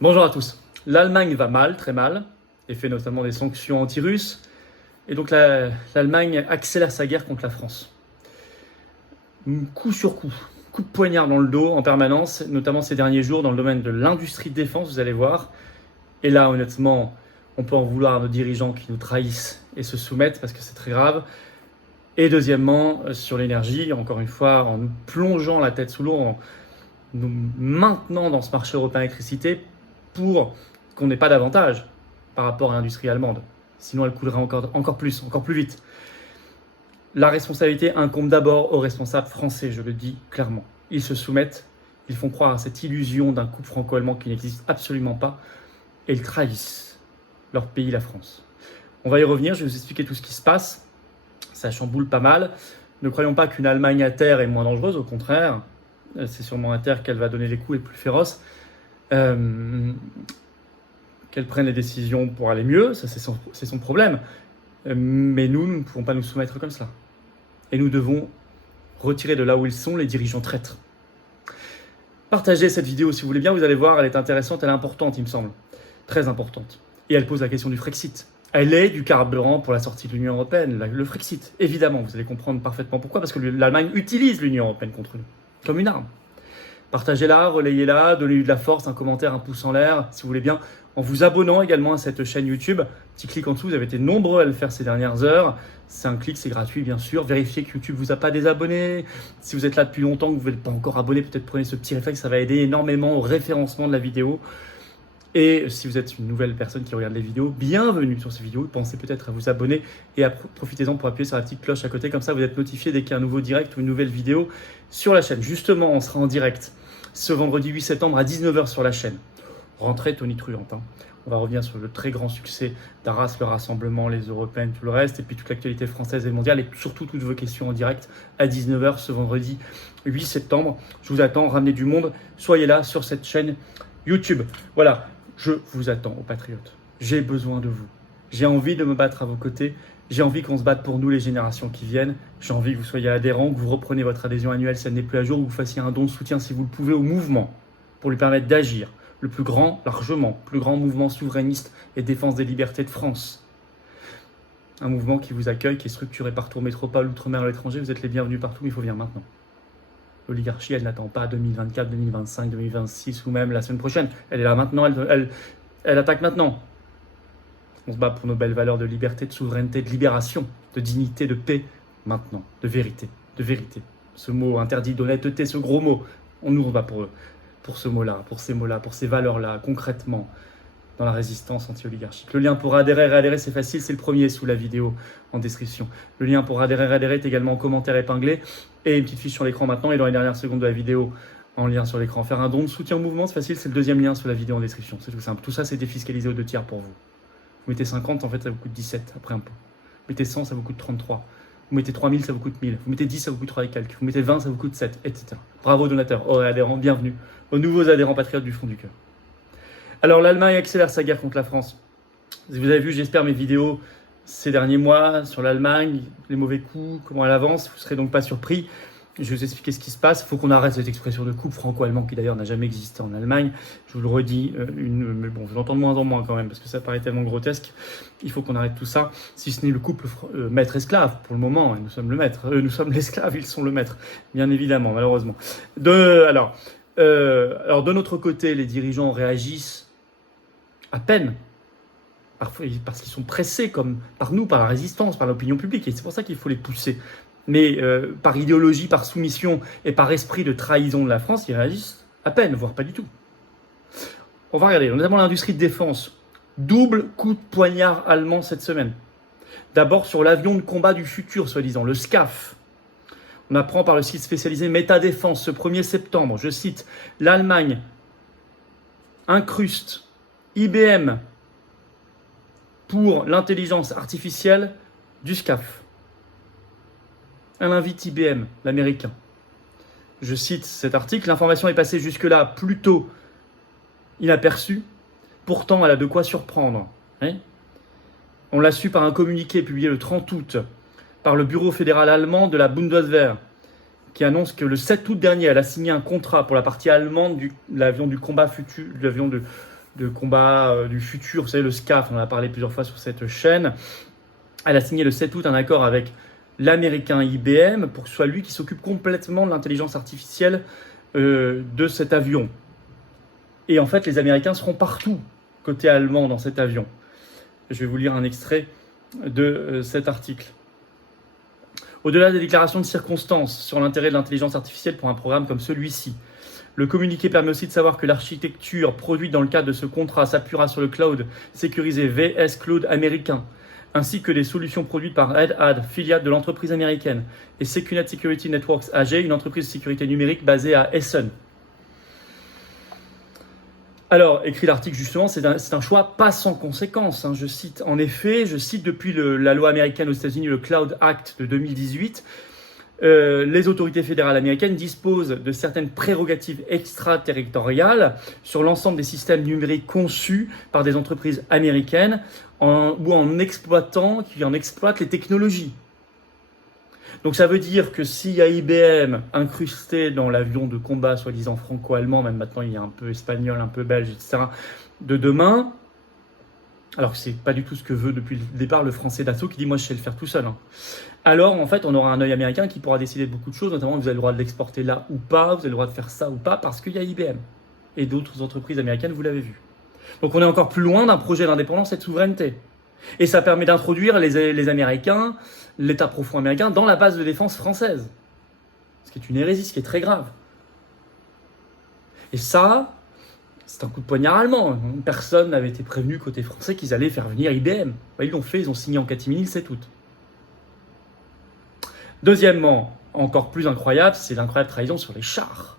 Bonjour à tous. L'Allemagne va mal, très mal, effet notamment des sanctions anti-russes. Et donc l'Allemagne accélère sa guerre contre la France. Coup sur coup, coup de poignard dans le dos en permanence, notamment ces derniers jours dans le domaine de l'industrie de défense, vous allez voir. Et là, honnêtement, on peut en vouloir à nos dirigeants qui nous trahissent et se soumettent parce que c'est très grave. Et deuxièmement, sur l'énergie, encore une fois, en nous plongeant la tête sous l'eau, en nous maintenant dans ce marché européen d'électricité pour qu'on n'ait pas d'avantage par rapport à l'industrie allemande. Sinon, elle coulerait encore plus vite. La responsabilité incombe d'abord aux responsables français, je le dis clairement. Ils se soumettent, ils font croire à cette illusion d'un couple franco-allemand qui n'existe absolument pas, et ils trahissent leur pays, la France. On va y revenir, je vais vous expliquer tout ce qui se passe. Ça chamboule pas mal. Ne croyons pas qu'une Allemagne à terre est moins dangereuse, au contraire. C'est sûrement à terre qu'elle va donner les coups les plus féroces. Qu'elle prenne les décisions pour aller mieux, ça c'est son problème. Mais nous ne pouvons pas nous soumettre comme cela. Et nous devons retirer de là où ils sont les dirigeants traîtres. Partagez cette vidéo si vous voulez bien, vous allez voir, elle est intéressante, elle est importante il me semble. Très importante. Et elle pose la question du Frexit. Elle est du carburant pour la sortie de l'Union Européenne, le Frexit. Évidemment, vous allez comprendre parfaitement pourquoi, parce que l'Allemagne utilise l'Union Européenne contre nous, comme une arme. Partagez-la, relayez-la, donnez-lui de la force, un commentaire, un pouce en l'air, si vous voulez bien, en vous abonnant également à cette chaîne YouTube. Petit clic en dessous, vous avez été nombreux à le faire ces dernières heures. C'est un clic, c'est gratuit bien sûr. Vérifiez que YouTube vous a pas désabonné. Si vous êtes là depuis longtemps, que vous n'êtes pas encore abonné, peut-être prenez ce petit réflexe, ça va aider énormément au référencement de la vidéo. Et si vous êtes une nouvelle personne qui regarde les vidéos, bienvenue sur ces vidéos. Pensez peut-être à vous abonner et profitez-en pour appuyer sur la petite cloche à côté. Comme ça, vous êtes notifié dès qu'il y a un nouveau direct ou une nouvelle vidéo sur la chaîne. Justement, on sera en direct ce vendredi 8 septembre à 19h sur la chaîne. Rentrée tonitruante. On va revenir sur le très grand succès d'Arras, le rassemblement, les Européennes, tout le reste, et puis toute l'actualité française et mondiale, et surtout toutes vos questions en direct à 19h ce vendredi 8 septembre. Je vous attends, ramenez du monde, soyez là sur cette chaîne YouTube. Voilà, je vous attends, aux patriotes. J'ai besoin de vous. J'ai envie de me battre à vos côtés. J'ai envie qu'on se batte pour nous, les générations qui viennent. J'ai envie que vous soyez adhérents, que vous repreniez votre adhésion annuelle si elle n'est plus à jour, ou que vous fassiez un don de soutien si vous le pouvez au mouvement pour lui permettre d'agir. Le plus grand, largement, plus grand mouvement souverainiste et défense des libertés de France. Un mouvement qui vous accueille, qui est structuré partout en métropole, outre-mer, à l'étranger. Vous êtes les bienvenus partout, mais il faut venir maintenant. L'oligarchie, elle n'attend pas 2024, 2025, 2026 ou même la semaine prochaine. Elle est là maintenant, elle attaque maintenant. On se bat pour nos belles valeurs de liberté, de souveraineté, de libération, de dignité, de paix, maintenant, de vérité, de vérité. Ce mot interdit d'honnêteté, ce gros mot, on nous bat pour ce mot-là, pour ces mots-là, pour ces valeurs-là, concrètement, dans la résistance anti-oligarchique. Le lien pour adhérer, c'est facile, c'est le premier sous la vidéo en description. Le lien pour adhérer est également en commentaire épinglé, et une petite fiche sur l'écran maintenant, et dans les dernières secondes de la vidéo, en lien sur l'écran. Faire un don de soutien au mouvement, c'est facile, c'est le deuxième lien sous la vidéo en description, c'est tout simple. Tout ça, c'est défiscalisé aux 2 tiers pour vous. Vous mettez 50, en fait, ça vous coûte 17 après impôt. Vous mettez 100, ça vous coûte 33. Vous mettez 3000, ça vous coûte 1000. Vous mettez 10, ça vous coûte 3 et quelques. Vous mettez 20, ça vous coûte 7, etc. Bravo donateurs, adhérents, bienvenue aux nouveaux adhérents patriotes du fond du cœur. Alors l'Allemagne accélère sa guerre contre la France. Vous avez vu, j'espère, mes vidéos ces derniers mois sur l'Allemagne, les mauvais coups, comment elle avance. Vous ne serez donc pas surpris. Je vais vous expliquer ce qui se passe. Il faut qu'on arrête cette expression de couple franco-allemand qui d'ailleurs n'a jamais existé en Allemagne. Je vous le redis, mais bon, je l'entends de moins en moins quand même parce que ça paraît tellement grotesque. Il faut qu'on arrête tout ça, si ce n'est le couple maître-esclave pour le moment. Nous sommes le maître, nous sommes l'esclave, ils sont le maître, bien évidemment, malheureusement. Alors, de notre côté, les dirigeants réagissent à peine. Parfois, parce qu'ils sont pressés comme par nous, par la résistance, par l'opinion publique. Et c'est pour ça qu'il faut les pousser. Mais par idéologie, par soumission et par esprit de trahison de la France, ils réagissent à peine, voire pas du tout. On va regarder, notamment l'industrie de défense. Double coup de poignard allemand cette semaine. D'abord sur l'avion de combat du futur, soi-disant, le SCAF. On apprend par le site spécialisé Métadéfense ce 1er septembre, je cite, l'Allemagne incruste IBM pour l'intelligence artificielle du SCAF. Elle invite IBM, l'américain. Je cite cet article, l'information est passée jusque-là plutôt inaperçue, pourtant elle a de quoi surprendre. On l'a su par un communiqué publié le 30 août par le bureau fédéral allemand de la Bundeswehr, qui annonce que le 7 août dernier, elle a signé un contrat pour la partie allemande de l'avion du combat futur, de combat du futur, vous savez, le SCAF, on en a parlé plusieurs fois sur cette chaîne. Elle a signé le 7 août un accord avec l'américain IBM pour que ce soit lui qui s'occupe complètement de l'intelligence artificielle de cet avion. Et en fait, les Américains seront partout, côté allemand, dans cet avion. Je vais vous lire un extrait de cet article. Au-delà des déclarations de circonstances sur l'intérêt de l'intelligence artificielle pour un programme comme celui-ci, le communiqué permet aussi de savoir que l'architecture produite dans le cadre de ce contrat s'appuiera sur le cloud sécurisé VS Cloud américain, ainsi que les solutions produites par Red Hat, filiale de l'entreprise américaine, et Secunet Security Networks AG, une entreprise de sécurité numérique basée à Essen. Alors, écrit l'article justement, c'est un choix pas sans conséquence. Je cite, en effet, depuis la loi américaine aux États-Unis, le Cloud Act de 2018, les autorités fédérales américaines disposent de certaines prérogatives extraterritoriales sur l'ensemble des systèmes numériques conçus par des entreprises américaines qui en exploitent les technologies. Donc ça veut dire que s'il y a IBM incrusté dans l'avion de combat soi-disant franco-allemand, même maintenant il y a un peu espagnol, un peu belge, etc., de demain, alors que c'est pas du tout ce que veut depuis le départ le français Dassault qui dit moi je sais le faire tout seul. Alors en fait on aura un œil américain qui pourra décider de beaucoup de choses, notamment vous avez le droit de l'exporter là ou pas, vous avez le droit de faire ça ou pas, parce qu'il y a IBM. Et d'autres entreprises américaines, vous l'avez vu. Donc on est encore plus loin d'un projet d'indépendance et de souveraineté. Et ça permet d'introduire les Américains, l'État profond américain, dans la base de défense française. Ce qui est une hérésie, ce qui est très grave. Et ça, c'est un coup de poignard allemand. Personne n'avait été prévenu côté français qu'ils allaient faire venir IBM. Ils l'ont fait, ils ont signé en catimini le 7 août. Deuxièmement, encore plus incroyable, c'est l'incroyable trahison sur les chars.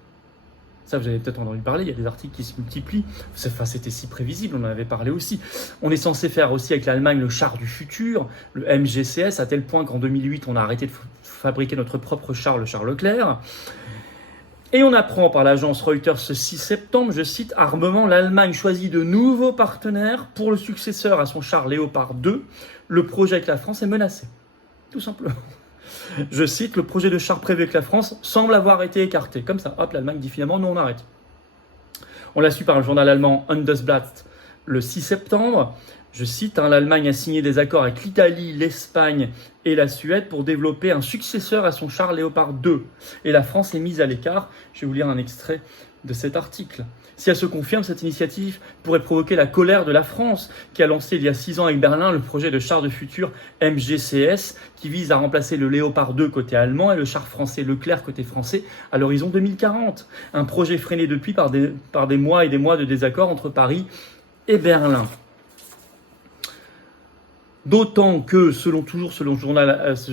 Ça, vous avez peut-être entendu parler, il y a des articles qui se multiplient. C'était si prévisible, on en avait parlé aussi. On est censé faire aussi avec l'Allemagne le char du futur, le MGCS, à tel point qu'en 2008, on a arrêté de fabriquer notre propre char, le char Leclerc. Et on apprend par l'agence Reuters ce 6 septembre, je cite, armement, l'Allemagne choisit de nouveaux partenaires pour le successeur à son char Léopard 2. Le projet avec la France est menacé. Tout simplement. Je cite, le projet de char prévu avec la France semble avoir été écarté. Comme ça, hop, l'Allemagne dit finalement, non, on arrête. On l'a su par le journal allemand Handelsblatt le 6 septembre. Je cite, l'Allemagne a signé des accords avec l'Italie, l'Espagne et la Suède pour développer un successeur à son char Léopard 2. Et la France est mise à l'écart. Je vais vous lire un extrait de cet article. Si elle se confirme, cette initiative pourrait provoquer la colère de la France, qui a lancé il y a 6 ans avec Berlin le projet de char de futur MGCS, qui vise à remplacer le Léopard 2 côté allemand et le char français Leclerc côté français à l'horizon 2040. Un projet freiné depuis par des mois et des mois de désaccords entre Paris et Berlin. D'autant que, selon ce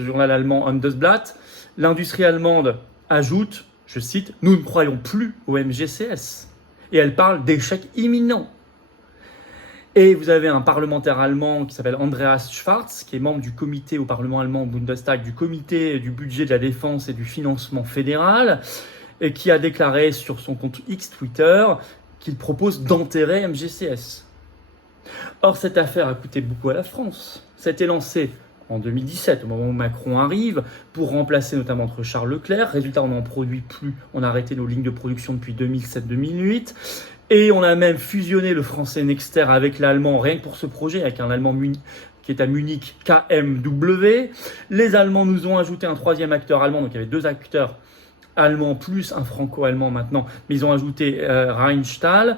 journal allemand Handelsblatt, l'industrie allemande ajoute, je cite, « Nous ne croyons plus au MGCS ». Et elle parle d'échec imminent. Et vous avez un parlementaire allemand qui s'appelle Andreas Schwarz, qui est membre du comité au Parlement allemand, au Bundestag, du comité du budget de la défense et du financement fédéral, et qui a déclaré sur son compte X Twitter qu'il propose d'enterrer MGCS. Or, cette affaire a coûté beaucoup à la France. Ça a été lancé en 2017, au moment où Macron arrive, pour remplacer notamment entre Charles Leclerc. Résultat, on n'en produit plus, on a arrêté nos lignes de production depuis 2007-2008. Et on a même fusionné le français Nexter avec l'allemand, rien que pour ce projet, avec un allemand qui est à Munich, KMW. Les Allemands nous ont ajouté un troisième acteur allemand, donc il y avait 2 acteurs allemands plus un franco-allemand maintenant, mais ils ont ajouté Rheinmetall,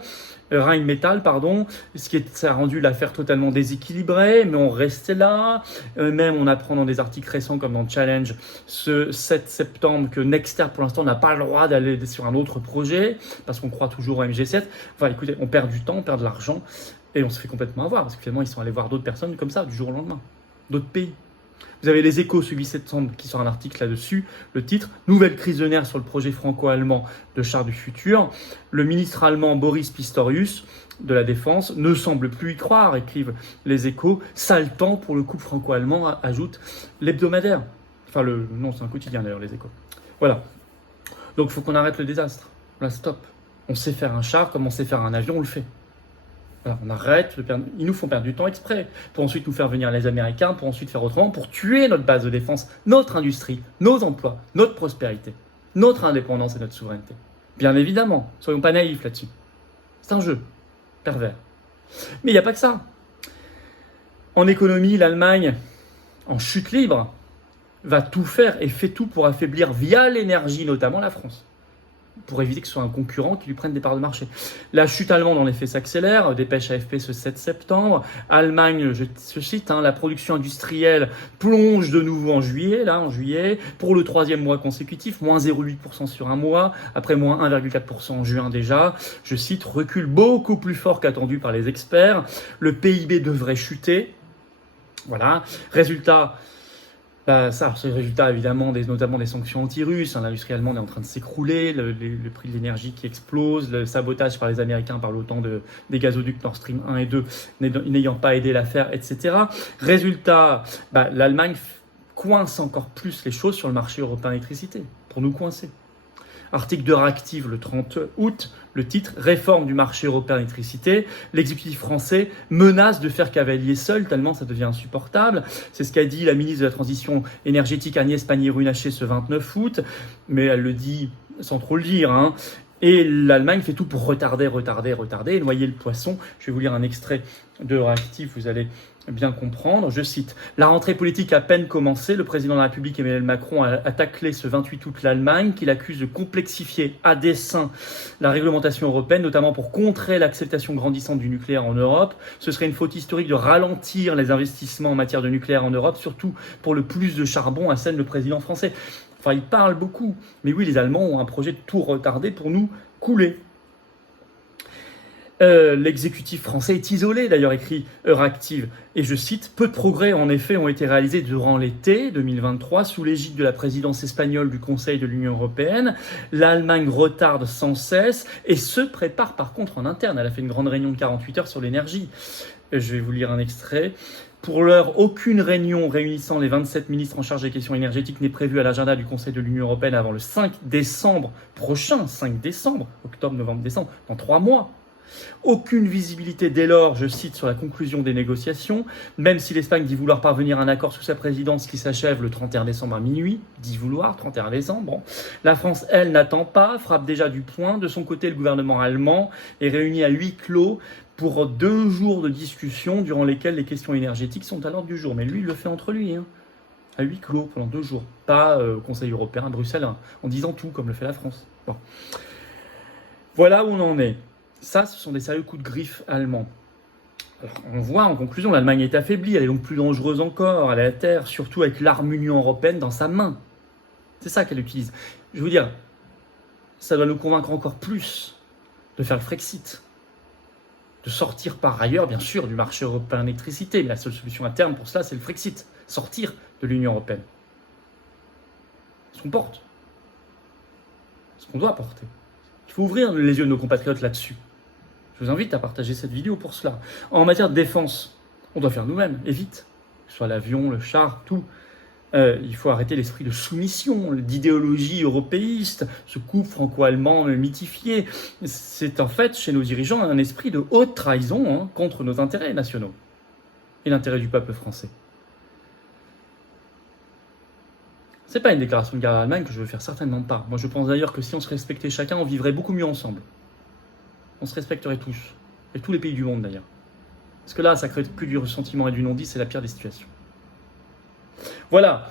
ça a rendu l'affaire totalement déséquilibrée, mais on restait là. Même on apprend dans des articles récents comme dans Challenge ce 7 septembre que Nexter pour l'instant n'a pas le droit d'aller sur un autre projet parce qu'on croit toujours au MG7. Enfin écoutez, on perd du temps, on perd de l'argent et on se fait complètement avoir parce que finalement ils sont allés voir d'autres personnes comme ça du jour au lendemain, d'autres pays. Vous avez les Échos ce 8 septembre qui sort un article là-dessus, le titre « Nouvelle crise de nerfs sur le projet franco-allemand de char du futur ». Le ministre allemand Boris Pistorius de la Défense ne semble plus y croire, écrivent les Échos. Sale temps pour le couple franco-allemand, ajoute l'hebdomadaire. Non, c'est un quotidien d'ailleurs, les Échos. Voilà. Donc il faut qu'on arrête le désastre. Là, stop. On sait faire un char comme on sait faire un avion, on le fait. Alors, on arrête, ils nous font perdre du temps exprès, pour ensuite nous faire venir les Américains, pour ensuite faire autrement, pour tuer notre base de défense, notre industrie, nos emplois, notre prospérité, notre indépendance et notre souveraineté. Bien évidemment, soyons pas naïfs là-dessus. C'est un jeu pervers. Mais il n'y a pas que ça. En économie, l'Allemagne, en chute libre, va tout faire et fait tout pour affaiblir via l'énergie, notamment la France, pour éviter que ce soit un concurrent qui lui prenne des parts de marché. La chute allemande, en effet, s'accélère. Dépêche AFP ce 7 septembre. Allemagne, je cite, la production industrielle plonge de nouveau en juillet, pour le troisième mois consécutif, moins 0,8% sur un mois, après moins 1,4% en juin déjà. Je cite, recul beaucoup plus fort qu'attendu par les experts. Le PIB devrait chuter. Voilà. Résultat... ça, c'est le résultat évidemment notamment des sanctions anti-russes. L'industrie allemande est en train de s'écrouler, le prix de l'énergie qui explose, le sabotage par les Américains par l'OTAN des gazoducs Nord Stream 1 et 2 n'ayant pas aidé l'affaire, etc. Résultat, l'Allemagne coince encore plus les choses sur le marché européen d'électricité, pour nous coincer. Article de Réactive le 30 août, le titre « Réforme du marché européen d'électricité ». L'exécutif français menace de faire cavalier seul, tellement ça devient insupportable. C'est ce qu'a dit la ministre de la Transition énergétique Agnès Pannier-Runacher ce 29 août, mais elle le dit sans trop le dire. Et l'Allemagne fait tout pour retarder et noyer le poisson. Je vais vous lire un extrait de Réactive, vous allez bien comprendre. Je cite, « La rentrée politique a à peine commencé. Le président de la République, Emmanuel Macron, a taclé ce 28 août l'Allemagne, qu'il accuse de complexifier à dessein la réglementation européenne, notamment pour contrer l'acceptation grandissante du nucléaire en Europe. Ce serait une faute historique de ralentir les investissements en matière de nucléaire en Europe, surtout pour le plus de charbon, assène le président français. » Enfin, il parle beaucoup. Mais oui, les Allemands ont un projet de tout retarder pour nous couler. L'exécutif français est isolé, d'ailleurs, écrit Euractiv. Et je cite, « Peu de progrès, en effet, ont été réalisés durant l'été 2023 sous l'égide de la présidence espagnole du Conseil de l'Union européenne. L'Allemagne retarde sans cesse et se prépare par contre en interne. Elle a fait une grande réunion de 48 heures sur l'énergie. » Je vais vous lire un extrait. « Pour l'heure, aucune réunion réunissant les 27 ministres en charge des questions énergétiques n'est prévue à l'agenda du Conseil de l'Union européenne avant le 5 décembre prochain. 5 décembre, octobre, novembre, décembre, dans 3 mois. Aucune visibilité dès lors, je cite, sur la conclusion des négociations, même si l'Espagne dit vouloir parvenir à un accord sous sa présidence qui s'achève le 31 décembre à minuit, dit vouloir, 31 décembre. Bon. La France, elle, n'attend pas, frappe déjà du poing. De son côté, le gouvernement allemand est réuni à huis clos pour 2 jours de discussion durant lesquels les questions énergétiques sont à l'ordre du jour. Mais lui, il le fait entre lui, à huis clos pendant 2 jours, pas au Conseil européen à Bruxelles, en disant tout comme le fait la France. Bon. Voilà où on en est. Ça, ce sont des sérieux coups de griffe allemands. Alors, on voit en conclusion, l'Allemagne est affaiblie, elle est donc plus dangereuse encore, elle est à terre, surtout avec l'arme Union européenne dans sa main. C'est ça qu'elle utilise. Je veux dire, ça doit nous convaincre encore plus de faire le Frexit, de sortir par ailleurs, bien sûr, du marché européen d'électricité. Mais la seule solution à terme pour cela, c'est le Frexit, sortir de l'Union européenne. Ce qu'on porte, ce qu'on doit porter. Il faut ouvrir les yeux de nos compatriotes là-dessus. Je vous invite à partager cette vidéo pour cela. En matière de défense, on doit faire nous-mêmes, et vite. Que ce soit l'avion, le char, tout. Il faut arrêter l'esprit de soumission, d'idéologie européiste, ce couple franco-allemand mythifié. C'est en fait, chez nos dirigeants, un esprit de haute trahison contre nos intérêts nationaux et l'intérêt du peuple français. C'est pas une déclaration de guerre à l'Allemagne que je veux faire, certainement pas. Moi, je pense d'ailleurs que si on se respectait chacun, on vivrait beaucoup mieux ensemble. On se respecterait tous, et tous les pays du monde d'ailleurs. Parce que là, ça crée que du ressentiment et du non-dit, c'est la pire des situations. Voilà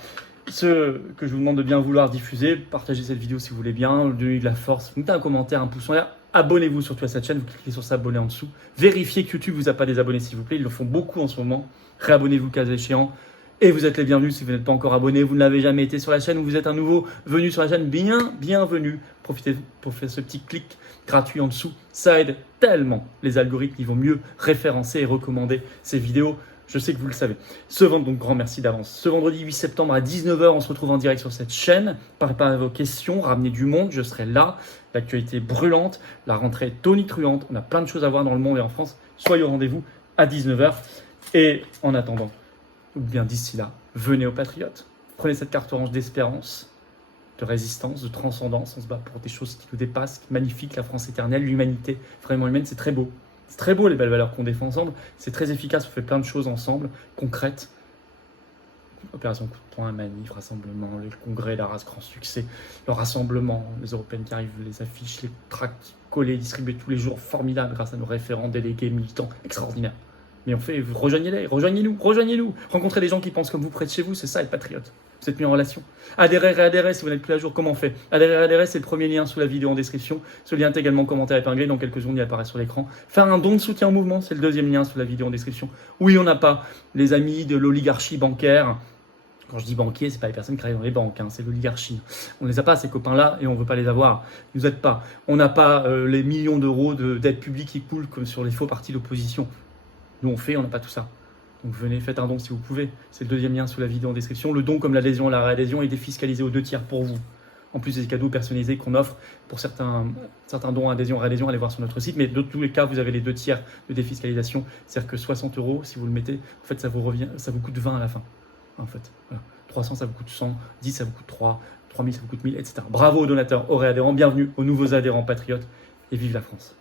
ce que je vous demande de bien vouloir diffuser. Partagez cette vidéo si vous voulez bien, donnez de la force, mettez un commentaire, un pouce en l'air. Abonnez-vous surtout à cette chaîne, vous cliquez sur s'abonner en dessous. Vérifiez que YouTube vous a pas désabonné s'il vous plaît, ils le font beaucoup en ce moment. Réabonnez-vous cas échéant. Et vous êtes les bienvenus si vous n'êtes pas encore abonné, vous ne l'avez jamais été sur la chaîne ou vous êtes un nouveau venu sur la chaîne, bienvenue. Profitez pour faire ce petit clic gratuit en dessous. Ça aide tellement les algorithmes, ils vont mieux référencer et recommander ces vidéos. Je sais que vous le savez. Donc grand merci d'avance. Ce vendredi 8 septembre à 19h, on se retrouve en direct sur cette chaîne. Préparez vos questions, ramenez du monde, je serai là. L'actualité est brûlante, la rentrée est tonitruante. On a plein de choses à voir dans le monde et en France. Soyez au rendez-vous à 19h. Et en attendant, ou bien d'ici là, venez aux patriotes. Prenez cette carte orange d'espérance, de résistance, de transcendance. On se bat pour des choses qui nous dépassent, magnifiques, la France éternelle, l'humanité vraiment humaine, c'est très beau. C'est très beau les belles valeurs qu'on défend ensemble, c'est très efficace, on fait plein de choses ensemble, concrètes. Opération coup de poing, manif, rassemblement, le congrès, la race, grand succès, le rassemblement, les européennes qui arrivent, les affiches, les tracts collés, distribués tous les jours, formidable grâce à nos référents, délégués, militants, extraordinaires. Mais on fait, rejoignez-les, rejoignez-nous. Rencontrez des gens qui pensent comme vous près de chez vous, c'est ça être patriote. Vous êtes mis en relation. Adhérez, réadhérez si vous n'êtes plus à jour. Comment on fait? Adhérez, réadhérez, c'est le premier lien sous la vidéo en description. Ce lien est également commentaire épinglé. Dans quelques secondes, il apparaît sur l'écran. Faire un don de soutien au mouvement, c'est le deuxième lien sous la vidéo en description. Oui, on n'a pas les amis de l'oligarchie bancaire. Quand je dis banquier, c'est pas les personnes qui travaillent dans les banques, c'est l'oligarchie. On ne les a pas, ces copains-là, et on ne veut pas les avoir. Ils nous aident pas. On n'a pas les millions d'euros d'aide publique qui coulent comme sur les faux partis d'opposition. Nous, on n'a pas tout ça. Donc venez, faites un don si vous pouvez. C'est le deuxième lien sous la vidéo en description. Le don, comme l'adhésion et la réadhésion, est défiscalisé aux 2/3 pour vous. En plus des cadeaux personnalisés qu'on offre pour certains dons, adhésion, réadhésion, allez voir sur notre site. Mais dans tous les cas, vous avez les 2/3 de défiscalisation. C'est-à-dire que 60 €, si vous le mettez, en fait, ça vous coûte 20 à la fin. En fait, voilà. 300, ça vous coûte 100, 10, ça vous coûte 3, 3000, ça vous coûte 1000, etc. Bravo aux donateurs, aux réadhérents, bienvenue aux nouveaux adhérents patriotes et vive la France.